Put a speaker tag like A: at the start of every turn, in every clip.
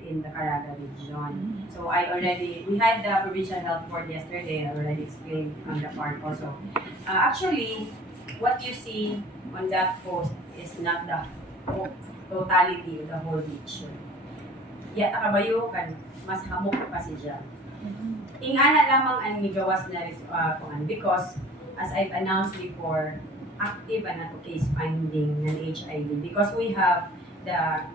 A: in the Caraga region. So I already, we had the provincial health board yesterday, I already explained on the part also. Uh, actually, what you see on that post is not the totality of the whole picture. Yata kabayo kan, mas hamok pa si Jan. Ingana lamang ang migawas na res- uh, kuan, because as I've announced before, active na to case finding ng HIV because we have the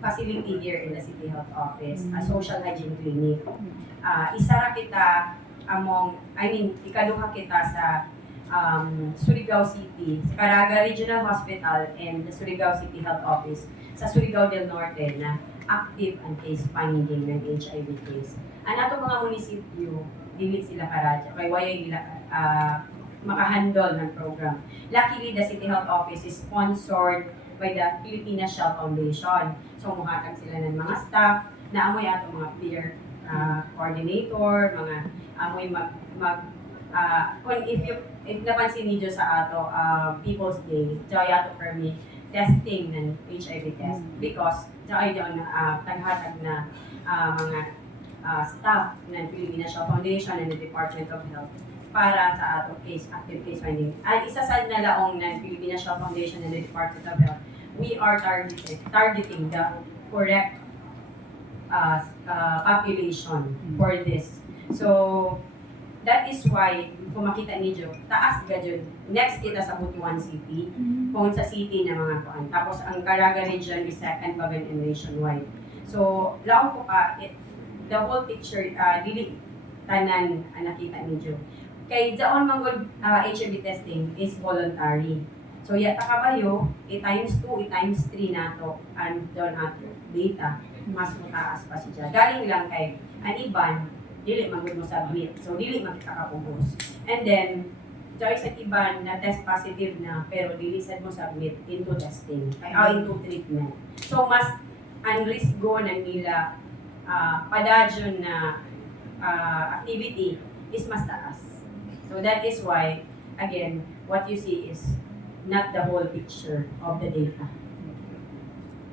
A: facility here in the City Health Office, a social hygiene clinic. Ah, isa ra kita among, I mean, ikaduha kita sa um, Surigao City, sa Caraga Regional Hospital and the Surigao City Health Office sa Surigao del Norte na active ang case finding ng HIV case. Ang ato mga munisipyo, dili sila karadya, kay waya nila ah, makahandle ng program. Luckily, the City Health Office is sponsored by the Filipina Shell Foundation. So, muhatag sila ng mga staff na amoy ato mga peer ah, coordinator, mga amoy mag, mag kung if you if napansin niyo sa ato ah, People's Day, joy ato permi testing ng HIV test because joy daw na ah, taghatag na ah, mga ah, staff ng Filipina Shell Foundation and the Department of Health para sa ato case, active case finding. At isa sa nalaong ng Filipina Shell Foundation and the Department of Health, we are targeting, targeting the correct uh, uh, population for this. So, that is why, kung makita niyo, taas ka dyan. Next kita sa Butuan City, kung sa city na mga kuan. Tapos, ang Caraga region is second and nationwide. So, laong ko ka, it, the whole picture, uh, dili tanan ang nakita niyo. Kay Jaon Manggol uh, HIV testing is voluntary. So, yata kabayo, i times 2, i times 3 nato, and doon ato data, mas mataas pa siya. Galing lang kay ang iban, dili man gud mo submit. So, dili magkakapugos. And then, Joy sa iban na test positive na, pero dili sad mo submit into testing, kay ah, into treatment. So, mas ang risk go ng nila uh, padadyon na ah, activity is mas taas. So that is why, again, what you see is not the whole picture of the data.